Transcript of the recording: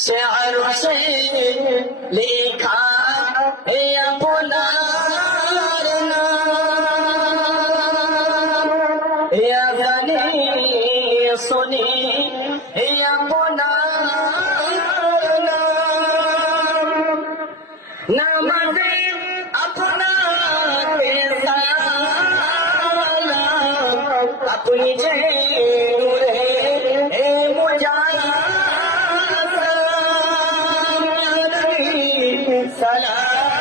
श लेखा हेॾा हली सु न मे अ